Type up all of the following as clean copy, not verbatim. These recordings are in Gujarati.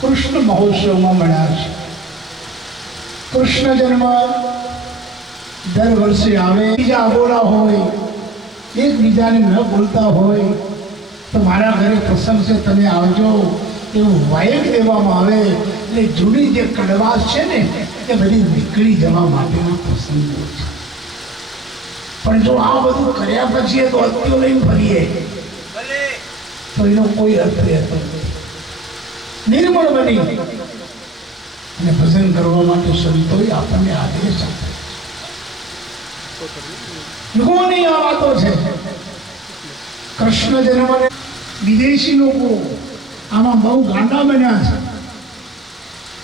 કૃષ્ણ મહોત્સવમાં મળ્યા છે. કૃષ્ણ જન્મ દર વર્ષે આવે. બીજા અબોલા હોય, એકબીજાને ન બોલતા હોય તો મારા ઘરે પ્રસંગ છે, તમે આવજો એવું વાયક દેવામાં આવે એટલે જૂની જે કડવાશ છે ને એ બધી નીકળી જવા માટેના પ્રસંગો છે. પણ જો આ બધું કર્યા પછી તો અત્યો લઈને ફરીએ તો એનો કોઈ અર્થ રહેતો નથી. નિર્મળ બની અને ભજન કરવા માટે સંતોએ આપણને આદેશ આપે. લોકોની આ વાતો છે. કૃષ્ણ જન્મને વિદેશી લોકો આમાં બહુ ગાંડા બન્યા છે.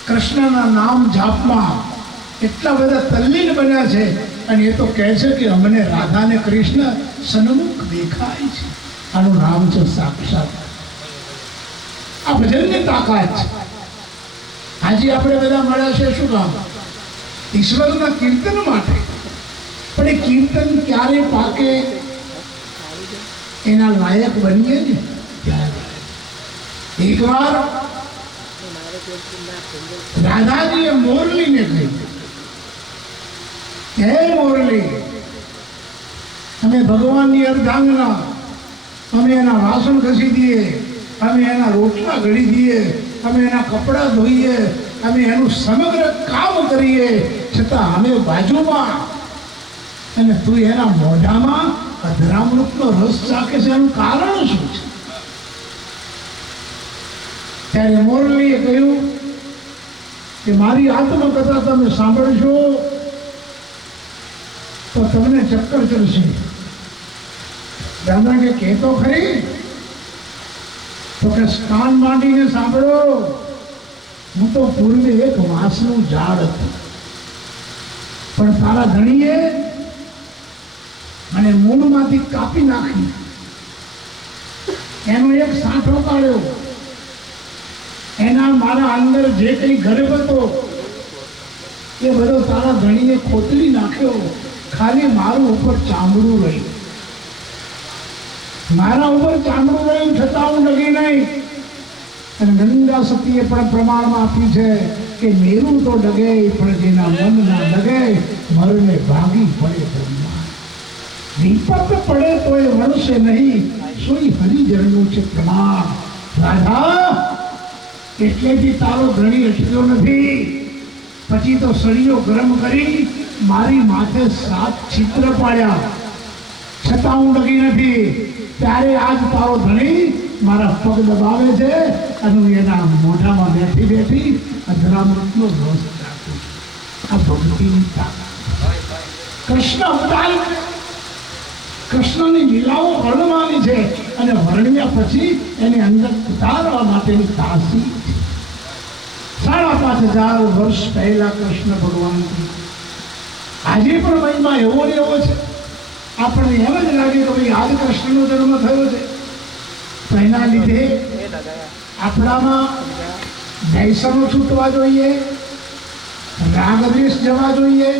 કૃષ્ણના નામ જાપમાં એટલા બધા તલ્લીન બન્યા છે અને એ તો કહે છે કે અમને રાધા ને કૃષ્ણ સન્મુખ દેખાય છે. આનું નામ છે સાક્ષાત. આ ભજનની તાકાત છે. આજે આપણે બધા મળ્યા છે શું કામ? ઈશ્વરના કીર્તન માટે. પણ એ કીર્તન ક્યારે પાકે? એના લાયક બનીએ ને ત્યારે. એકવાર રાધાજીએ મોરલીને કહ્યું, હે મોરલી, અમે ભગવાનની અર્ધાંગના, અમે એના વાસણ ઘસી દઈએ, અમે એના રોટલા ઘડી દઈએ, અમે એના કપડાં ધોઈએ, અમે એનું સમગ્ર કામ કરીએ, છતાં અમે બાજુમાં અને તું એના મોઢામાં અધરામૃતનો રસ ચાખે છે. એનું કારણ શું છે? ત્યારે મોરલીએ કહ્યું કે મારી આત્મકથા તમે સાંભળશો તો તમને ચક્કર ચડશે. દાદા કે કહેતો ખરી? તો કે કાન માંડીને સાંભળો. હું તો પૂર્વે એક વાંસનું ઝાડ હતું, પણ તારા ધણીએ મને મૂળમાંથી કાપી નાખી, એનો એક સાંઠો કાઢ્યો, એના મારા અંદર જે કંઈ ગર્ભ હતો એ બધો તારા ધણીએ ખોતરી નાખ્યો. ખાલી મારું ઉપર ચામડું રહ્યું. મારા ઉપર ચામડું રહ્યું છતાં હું ડગી નહીં. અને ગંગા સતીએ પણ પ્રમાણમાં આપ્યું છે કે મેરું તો ડગે પણ જેના મન ના ડગે મરને ભાગી પડે બ્રહ્મા. વિપત પડે તો એ વળશે નહીં, સોઈ હરિજનનું છે પ્રમાણ. રાધા, એટલેથી તારો ધણી અટક્યો નથી. પછી તો સળીઓ ગરમ કરી મારી માથે 7 છિદ્ર પાડ્યા, છતાં હું ડગી નથી. ત્યારે આજ તારો ધણી મારા પગ દબાવે છે અને હું એના મોઢામાં બેઠી બેઠી અધરામૃતનો રસ ચાખું. આ ભક્તિની તાકાત. કૃષ્ણ અવતાર, કૃષ્ણની લીલાઓ વર્ણવાની છે અને વર્ણ્યા પછી એની અંદર ઉતારવા માટેની તાસીર છે. 5,500 વર્ષ પહેલા કૃષ્ણ ભગવાન. આજે પણ મહિમા એવો ને એવો છે. આપણને એમ જ લાગે કે ભાઈ આજ કૃષ્ણનો જન્મ થયો છે. તો એના લીધે આપણામાં વ્યસનો છૂટવા જોઈએ, રાગદ્વેષ જવા જોઈએ,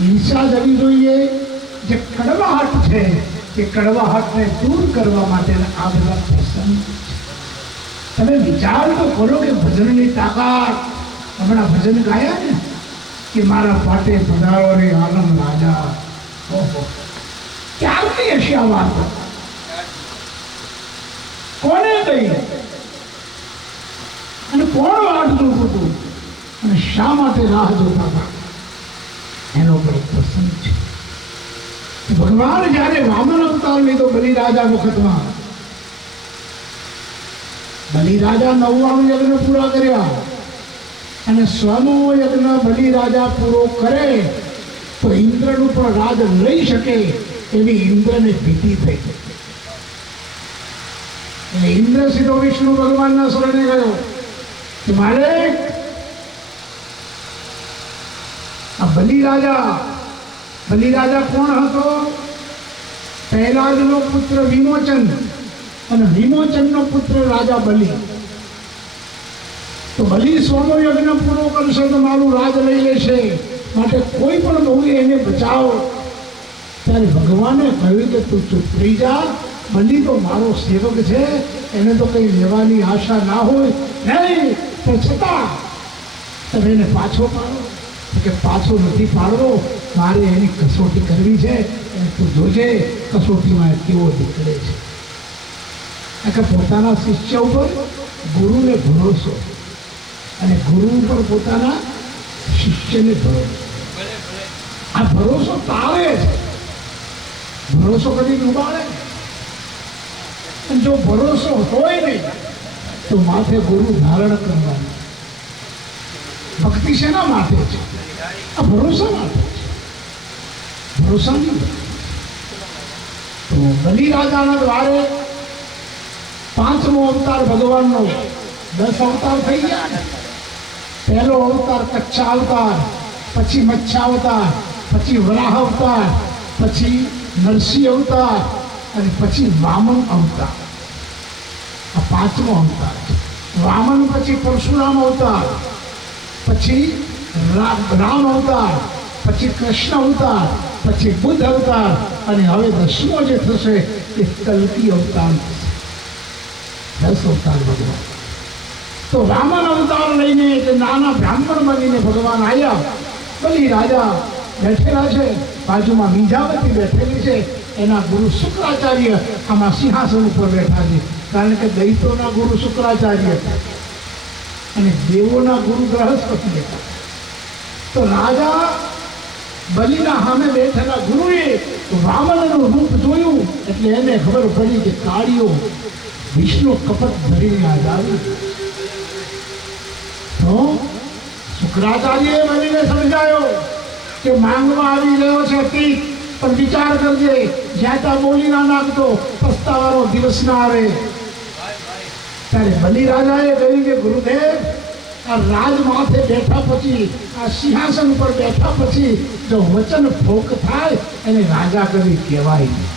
હિંસા જવી જોઈએ. જે કડવાહટ છે એ કડવાહટને દૂર કરવા માટે આ બધા પ્રસંગ. તમે વિચાર તો કરો કે ભજનની તાકાત. હમણાં ભજન ગાયા ને કે મારા પાટે પધારો રે આનંદ રાજા. ઓહો, ક્યારની હશે આ વાત? કોને કહી અને કોણ વાટ જોતું હતું અને શા માટે રાહ જોતા હતા? એનો પણ પ્રસંગ છે. ભગવાન જયારે વામન અવતાર લીધો બલિરાજા વખતમાં, બલિરાજા 99 યજ્ઞ પૂરા કર્યા અને 100મો યજ્ઞ બલિરાજા પૂરો કરે તો ઇન્દ્રનું પણ રાજ લઈ શકે એવી ઇન્દ્રને ભીતિ થઈ. એટલે ઇન્દ્ર સીધો વિષ્ણુ ભગવાનના શરણે ગયો કે મારે આ બલિરાજા કોણ હતો? પહેલાજનો પુત્ર વિમોચન અને વિમોચનનો પુત્ર રાજા બલિ. તો બલિ 100મો યજ્ઞ પૂરો કરશે તો મારું રાજ લઈ લેશે, માટે કોઈ પણ બહુ એને બચાવો. ત્યારે ભગવાને કહ્યું કે તું ચૂપ થઈ જા, બલી તો મારો સેવક છે, એને તો કંઈ લેવાની આશા ના હોય નહીં, પણ છતાં તમે એને પાછો પાડો કે પાછો નથી પાડવો, મારે એની કસોટી કરવી છે. તું જોજે કસોટીમાં કેવો નીકળે છે. કે પોતાના શિષ્ય ઉપર ગુરુને ભરોસો અને ગુરુ ઉપર પોતાના શિષ્યને ભરોસો. આ ભરોસો તારે છે, ભરોસો કદી ડૂબાડે. અને જો ભરોસો હોય નહીં તો માથે ગુરુ ધારણ કરવાનું. ભક્તિ શેના માટે છે? આ ભરોસા માટે છે, ભરોસા નહીં. તો બલિ રાજાના દ્વારે 5મો અવતાર ભગવાનનો, 10 અવતાર થઈ ગયા ને. પહેલો અવતાર કચ્છા અવતાર, પછી મચ્છા અવતાર, પછી વરાહ અવતાર, પછી નરસિંહ અવતાર અને પછી વામન અવતાર. આ 5મો અવતાર. વામન પછી પરશુરામ અવતાર, પછી રામ અવતાર, પછી કૃષ્ણ અવતાર, પછી બુદ્ધ અવતાર અને હવે 10મો જે થશે એ કલ્કી અવતાર. 10 અવતાર ભગવાન. તો વામન અવતાર લઈને એટલે નાના બ્રાહ્મણ બનીને ભગવાન આવ્યા. બલિ રાજા બેઠેલા છે, બાજુમાં મીંજાવતી બેઠેલી છે, એના ગુરુ શુક્રાચાર્ય આમાં સિંહાસન ઉપર બેઠા છે. કારણ કે દૈત્યોના ગુરુ શુક્રાચાર્ય હતા અને દેવોના ગુરુ બૃહસ્પતિ હતા. તો રાજા બલિના સામે બેઠેલા ગુરુએ વામનનું રૂપ જોયું એટલે એને ખબર પડી કે કાળીઓ વિષ્ણુ કપટ ધરીને આજ આવી. તો શુક્રાચાર્યએ બલિને સમજાયો કે માંગવા આવી રહ્યો છે તીક, પણ વિચાર કરજે, જ્યાં ત્યાં બોલી ના નાખતો, પસ્તાવાનો દિવસ ના આવે. ત્યારે બલિ રાજાએ કહ્યું કે ગુરુદેવ, આ રાજ માથે બેઠા પછી, આ સિંહાસન પર બેઠા પછી જો વચન ફોક થાય એને રાજા કરી કહેવાય નહીં.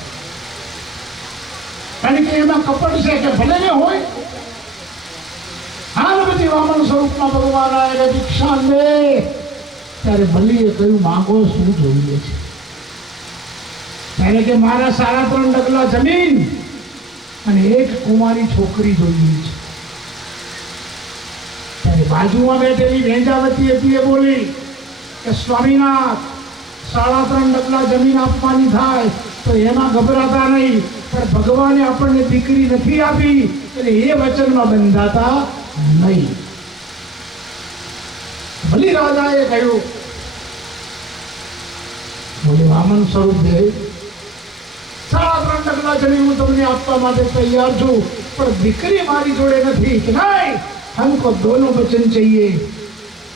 કારણ કે એમાં કપટ છે કે ભલે ને હોય. હાલ બધી વામન સ્વરૂપમાં ભગવાન આવે દીક્ષા લે. ત્યારે બલિએ કહ્યું માંગો શું જોઈએ છે? ત્યારે કે મારા 3.5 ડગલા જમીન અને એક કુમારી છોકરી જોઈએ છે. ત્યારે બાજુમાં બેઠેલી વેંજાવતી હતી એ બોલી કે સ્વામીનાથ, 3.5 ડગલા જમીન આપવાની થાય તો એમાં ગભરાતા નહીં, પણ ભગવાને આપણને દીકરી નથી આપી એટલે એ વચનમાં બંધાતા નહીં. બલિ રાજાએ કહ્યું, બોલે વામન સ્વરૂપ દેવ, 3.5 ડગલા જમીન હું તમને આપવા માટે તૈયાર છું, પણ દીકરી મારી જોડે નથી. કે નહીં, हमको दोनों वचन चाहिए.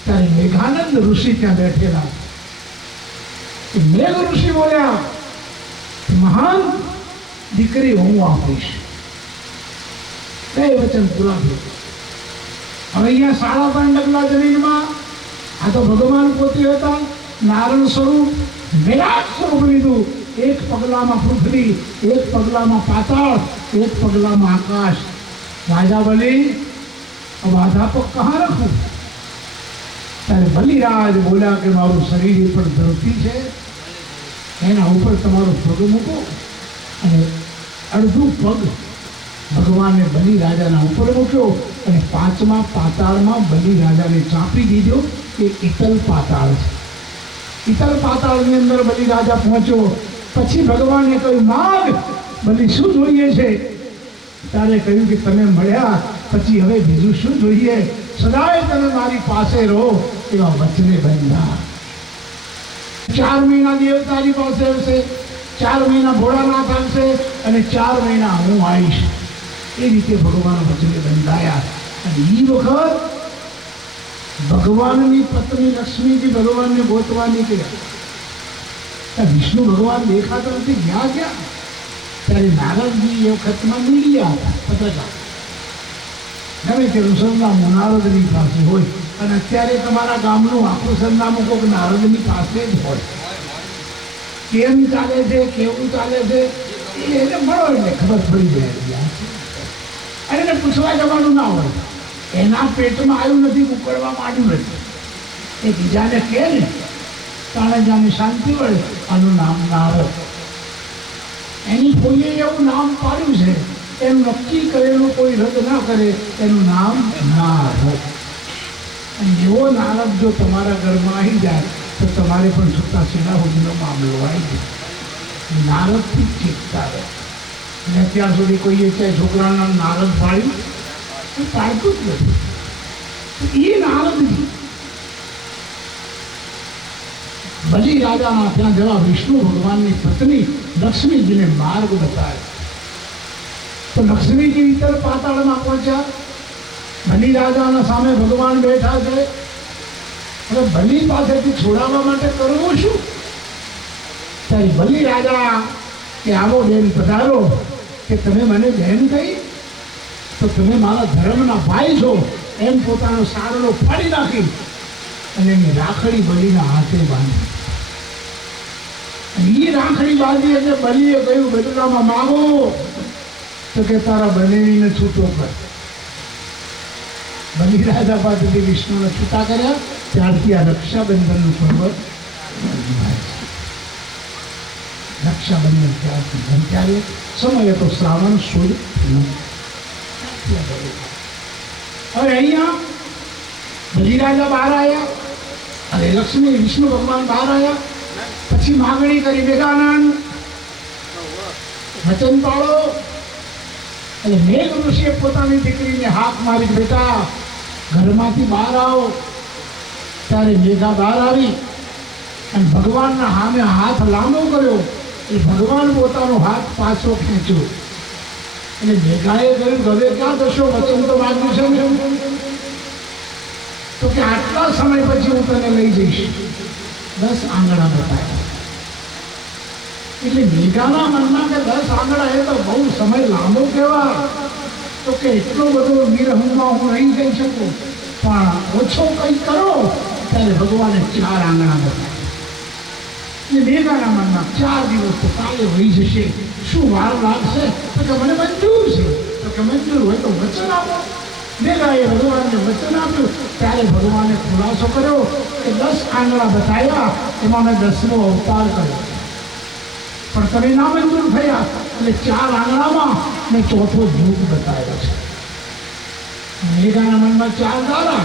ત્યારે મેઘાનંદ ઋષિ ત્યાં બેઠેલા. મેઘ ઋષિ બોલ્યા, મહાન દીકરી હું આપીશ. બે વચન પૂરા થયું. હવે અહીંયા 3.5 ડગલા જમીનમાં આ તો ભગવાન પોતે હતા, નારાયણ સ્વરૂપ, વિરાટ સ્વરૂપ લીધું. એક પગલામાં પૃથ્વી, એક પગલામાં પાતાળ, એક પગલામાં આકાશ. રાજા બલિ, अब आधा को कहाँ रखूं? ત્યારે બલિરાજ બોલ્યા કે મારું શરીર પર ધરતી છે, એના ઉપર તમારો પગ મૂકો. અને અડધું પગ ભગવાને બલિ રાજાના ઉપર મૂક્યો અને 5મા પાતાળમાં બલિ રાજાને ચાંપી દીધો. એ ઇતલ પાતાળ છે. ઇતલ પાતાળની અંદર બલિ રાજા પહોંચ્યો. પછી ભગવાને કહ્યું, માગ, બલિ શું જોઈએ છે? ત્યારે કહ્યું કે તમે મળ્યા પછી હવે બીજું શું જોઈએ? સદાય તમે મારી પાસે રહો એવા વચને બંધા. 4 મહિના દેવ તારી પાસે આવશે, 4 મહિના ભોળાનાથ આવશે અને 4 મહિના હું આવીશ. એ રીતે ભગવાન વચને બંધાયા. અને એ વખત ભગવાનની પત્ની લક્ષ્મીજી ભગવાનને ગોતવા નીકળ્યા. વિષ્ણુ ભગવાન દેખાતા નથી, ગયા ક્યાં? ત્યારે નારદજી એ વખતમાં નીકળ્યા હતા પત્રકાર. હવે કે સરનામું નારદની પાસે હોય અને અત્યારે તમારા ગામનું આખું સરનામું કોઈક નારદની પાસે જ હોય. કેમ ચાલે છે, કેવું ચાલે છે એને મળો એટલે ખબર પડી જાય. અને એને પૂછવા જવાનું ના હોય. એના પેટમાં આવ્યું નથી, ઉકળવા માંડ્યું નથી. એ બીજાને કહે ને તાણે જાને શાંતિ મળે. આનું નામ નારદ. એની કોઈએ એવું નામ પાડ્યું છે, એનું નક્કી કરેલું કોઈ રદ ના કરે, એનું નામ નારદ. અને એવો નારદ જો તમારા ઘરમાં આવી જાય તો તમારે પણ છૂટા છેડા સુધીનો મામલો આવી જાય. નારદથી જ શીખતા રહે. અને અત્યાર સુધી કોઈએ ક્યાંય છોકરાના નારદ પાડ્યું એ પાડતું જ નથી. એ નારદજી બલિ રાજાના ત્યાં જવા વિષ્ણુ ભગવાનની પત્ની લક્ષ્મીજીને માર્ગ બતાવ્યો. તો લક્ષ્મીજી ઇતર પાતાળમાં પહોંચ્યા. બલિ રાજાના સામે ભગવાન બેઠા છે. હવે બલિ પાસેથી છોડાવવા માટે કરવું શું? ત્યારે બલિ રાજા કે આવો બેન પધારો, કે તમે મને બહેન કહી તો તમે મારા ધર્મના ભાઈ છો, એમ પોતાનો સારડો ફાડી નાખી અને એની રાખડી બલિના હાથે બાંધી. એ રાખડી બાંધી એટલે બલિએ કહ્યું બદલામાં માગો, તો કે તારા બનેવીને છૂટો કર. બલિ રાજા પાસેથી વિષ્ણુને છૂટા કર્યા. ત્યારથી આ રક્ષાબંધનનું પર્વ રક્ષાબંધન ત્યારથી બંધાય. સમય હતો શ્રાવણ સુદ. હવે અહીંયા બલિ રાજા બહાર આવ્યા અને લક્ષ્મી વિષ્ણુ ભગવાન બહાર આવ્યા. પછી માગણી કરી, વેદાનંદ વચન પાળો. અને મેઘ ઋષિએ પોતાની દીકરીને હાથ મારી, બેટા ઘરમાંથી બહાર આવો. ત્યારે મેઘા બહાર આવી અને ભગવાનના સામે હાથ લાંબો કર્યો. એ ભગવાન પોતાનો હાથ પાછો ખેંચ્યો. એટલે મેઘાએ કહ્યું, હવે ક્યાં થશો? વચન તો માગ્યું છે ને. તો કે આટલા સમય પછી હું તને લઈ જઈશ. 10 આંગણા બતાવ્યા. એટલે મેઘાના મનમાં કે 10 આંગણા એ તો બહુ સમય લાંબો કહેવાય. તો કે એટલો બધો નિરહુમાં હું નહીં કહી શકું, પણ ઓછો કંઈ કરો. ત્યારે ભગવાને 4 આંગણા બતાવ્યા. મેઘાના મનમાં 4 દિવસ તો કાલે વહી જશે, શું વાર લાગશે? તો કે મને મંજૂર છે. તો કે મંજૂર હોય તો વચન આપો. મેઘાએ ભગવાનને વચન આપ્યું. ત્યારે ભગવાને ખુલાસો કર્યો કે 10 આંગણા બતાવ્યા, એમાં મેં 10મો અવતાર કર્યો. પણ તમે ના મંજૂર થયા એટલે 4 આંગણામાં મેં 4થો યુગ બતાવ્યો છે. મેઘાના મનમાં 4 દાડા.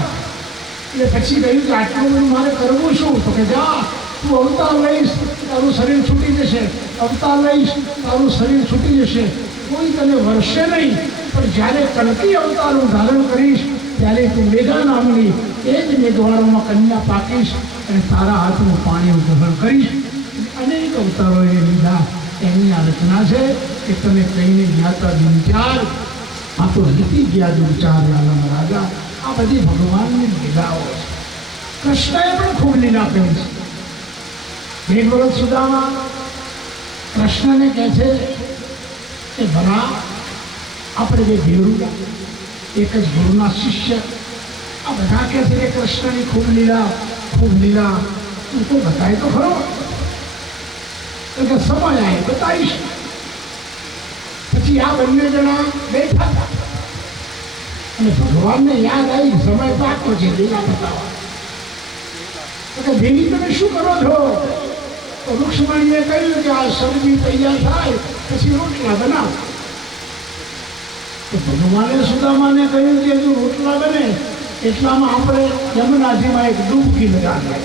એટલે પછી કહ્યું કે આટલું બધું મારે કરવું શું? તો કે જા, તું અવતાર લઈશ તારું શરીર છૂટી જશે, અવતાર લઈશ તારું શરીર છૂટી જશે. કોઈ તને વર્ષે નહીં, પણ જ્યારે કલ્કી અવતારનું ધારણ કરીશ ત્યારે તું મેઘા નામની એ જ મેઘવાળોમાં કન્યા પાકીશ અને તારા હાથનું પાણી હું ગ્રહણ કરીશ. અનેક અવતારોએ લીધા. એની આ રચના છે કે તમે કહીને જ્ઞાતા દિનચાર, આ તો જીતી ગયા દિનચાર રાજા. આ બધી ભગવાનની લીલાઓ છે. કૃષ્ણએ પણ ખૂબ લીલા કરી છે. એક વર્ષ સુધામાં કૃષ્ણને કહે છે કે ભલા આપણે જે ભેરું એક જ ગુરુના શિષ્ય, આ બધા કહે છે કે કૃષ્ણની ખૂબ લીલા, ખૂબ લીલા. તું તો બતાય તો ખરો. કે સમય આવે બતાવીશ. પછી આ બંને જણા બેઠા હતા અને ભગવાનને યાદ આવી સમય પાકો છે લીલા બતાવવા. તો કે દેવી તમે શું કરો છો? તો રુક્ષ્મણીએ કહ્યું કે આ સબ્જી તૈયાર થાય પછી રોટલા બનાવ. તો ભગવાને સુદામાને કહ્યું કે જો રોટલા બને એટલામાં આપણે યમુનાજીમાં એક ડૂબકી લગાવીએ.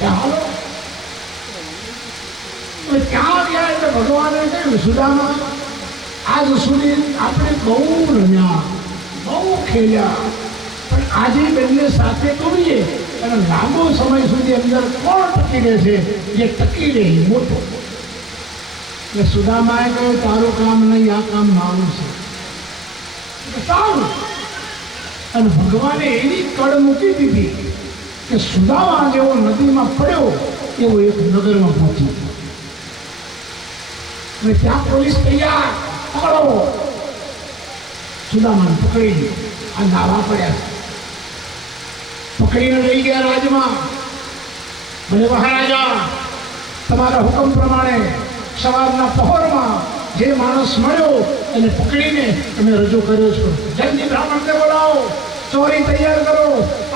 હાલો ત્યાં ગયા એટલે ભગવાને કહ્યું, સુદામા આજ સુધી આપણે બહુ રમ્યા, બહુ ખેલ્યા, પણ આજે બંને સાથે કરીએ અને લાંબો સમય સુધી અંદર કોણ ટકી રહે છે? જે ટકી રહે એ મોટો. એટલે સુદામાએ કહ્યું, તારું કામ નહીં, આ કામ મારું છે. સારું. અને ભગવાને એવી કળ મૂકી દીધી કે સુદામા જેવો નદીમાં પડ્યો એવો એક નગરમાં પહોંચી. અને ત્યાં પોલીસ તૈયાર, પકડો. સુદામાને પકડી આ નાવા પડ્યા. પકડીને લઈ ગયા રાજમાં. ભલે મહારાજા, તમારા હુકમ પ્રમાણે સવારના પહોરમાં જે માણસ મળ્યો એને પકડીને તમે રજૂ કર્યો છો. જલ્દી બ્રાહ્મણને બોલાવો, ચોરી તૈયાર કરો,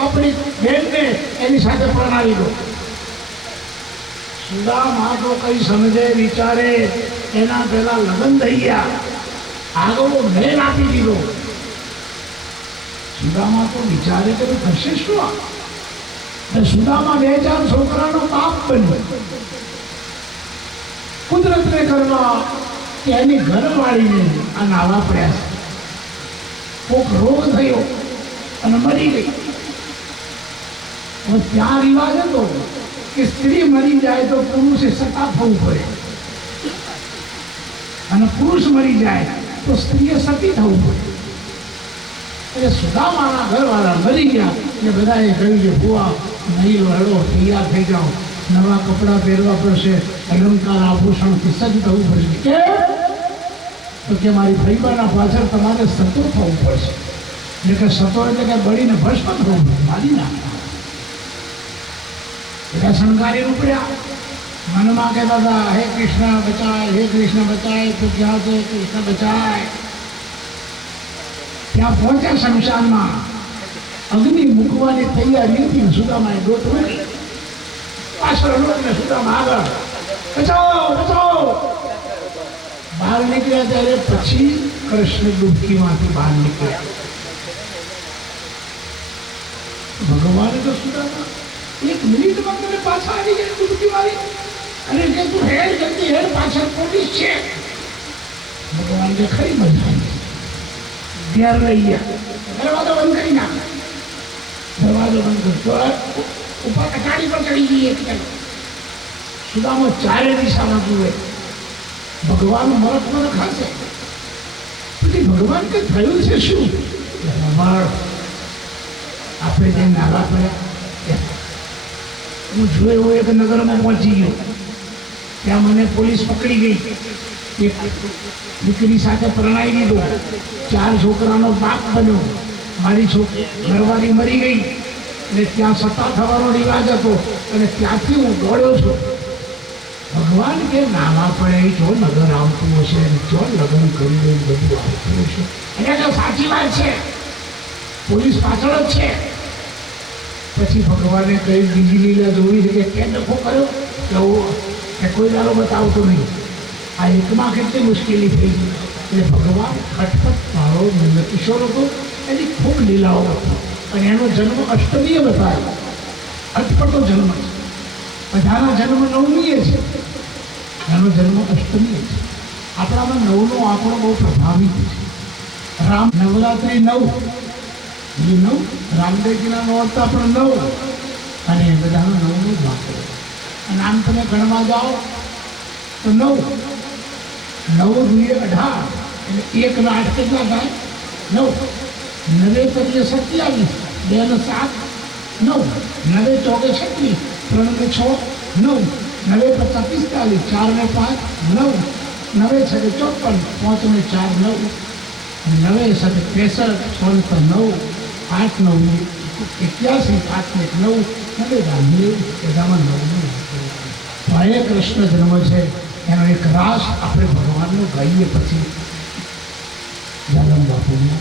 આપણી બહેનને એની સાથે પરણાવી દો. સુદામા તો કઈ સમજે વિચારે એના પેલા લગ્ન થઈ ગયા, આગળ મેલ આપી દીધો. સુદામા તો વિચારે કે થશે શું? સુદામા 2000 છોકરાનો બાપ બન્યો. કુદરતને કરવા કે એની ઘરવાળીને આ નાવા પ્રયાસ, કોક રોગ થયો અને મરી ગઈ. હવે ત્યાં રિવાજ હતો કે સ્ત્રી મરી જાય તો પુરુષે સતા થવું પડે, અને પુરુષ મરી જાય તો સ્ત્રીએ સતી થવું પડે. એટલે સુદામાના ઘરવાળા મરી ગયા એટલે બધાએ કહ્યું કે બુઆ નહીં લડો, તૈયાર થઈ જાઓ, નવા કપડાં પહેરવા પડશે, અલંકાર આભૂષણથી સજ્જ થવું પડશે. કે તો કે મારી ફૈબાના પાછળ તમારે સતો થવું પડશે. એટલે કે સતો એટલે કે બળીને ભસ્મ થવું પડે, મારી નાખવા. એટલે શણગારી ઉપડ્યા, મનમાં કહેતા હતા હે કૃષ્ણ બચાય, હે કૃષ્ણ બચાય. તો ક્યાં છે કૃષ્ણ બચાય? ત્યાં પહોંચ્યા શમશાનમાં, અગ્નિ મૂકવાની તૈયારી હતી. સુદામાએ દોટ મૂકી, પાછળ લોટને સુદામા આગળ, બચાવો બચાવો. બહાર નીકળ્યા ત્યારે પછી કૃષ્ણ ડૂબકીમાંથી બહાર નીકળ્યા. ભગવાને તો સુદામા 1 મિનિટમાં મને પાછા આવી ગયા ડૂબકી મારી, અને કે તું હેડ જલ્દી હેડ, પાછળ પોલીસ છે. ભગવાન કે ખરી મજા આવી. ઘેર લઈ ગયા, દરવાજો બંધ કરી નાખ. દરવાજો બંધ કર્યો, ઉપર કટાડી પર ચડી ગઈ. સુદામા ચારે દિશામાં જુએ, ભગવાન મરક મરક હશે. પછી ભગવાન કે થયું છે શું? આપણે જે નાલા પડ્યા, હું જોયો એક નગરમાં પહોંચી ગયો, ત્યાં મને પોલીસ પકડી ગઈ. એક દીકરી સાથે પરણાઈ દીધો, 4 છોકરાનો બાપ બન્યો. મારી છોકરી ઘરવાળી મરી ગઈ એટલે ત્યાં સત્તા થવાનો રિવાજ હતો, અને ત્યાંથી હું દોડ્યો છું. ભગવાન કે નાવા પડે જો નગર આવતું હશે, જો લગ્ન કરી દે બધું આવતું હશે. એટલે તો સાચી વાત છે, પોલીસ પાછળ જ છે. પછી ભગવાને કઈ બીજી લીલા જોઈ છે કે કેમ ડખો કર્યો કે કોઈ દારો બતાવતો નહીં. આ એકમાં કેટલી મુશ્કેલી થઈ ગઈ. એટલે ભગવાન ખટપટ મારો કિશોર હતો, એની ખૂબ લીલાઓ હતી. અને એનો જન્મ અષ્ટમીએ બતાવ્યો. ખટપટો જન્મ છે, બધાના જન્મ નવમીએ છે, એનો જન્મ અષ્ટમીએ છે. આપણામાં 9નો આંકડો બહુ પ્રભાવિત છે. રામ નવરાત્રિ 9, એ 9, રામદેવજીના નોરતા પણ 9, અને બધાનો 9નો જ આંકડો. અને આમ તમે ગણવા જાઓ તો 9, 9 2 18, એટલે 1 ના 8 કેટલા થાય? 9. 9 કરીએ 27, 2 ને 7, 9. 9 ચોકે 36, 3 ને 6, 9. 9 પચાસ 45, 4 ને 5, 9. 9 છકે 54, 5 ને 4, 9. 9 સાથે 63, 6 ને 9, 8 9 81, 8 ને 9, 9 ગાંધી બધામાં 9નું. હરે કૃષ્ણ જન્મ છે એનો એક રાસ આપણે ભગવાનનો ગાઈએ પછી જલમ બાપુને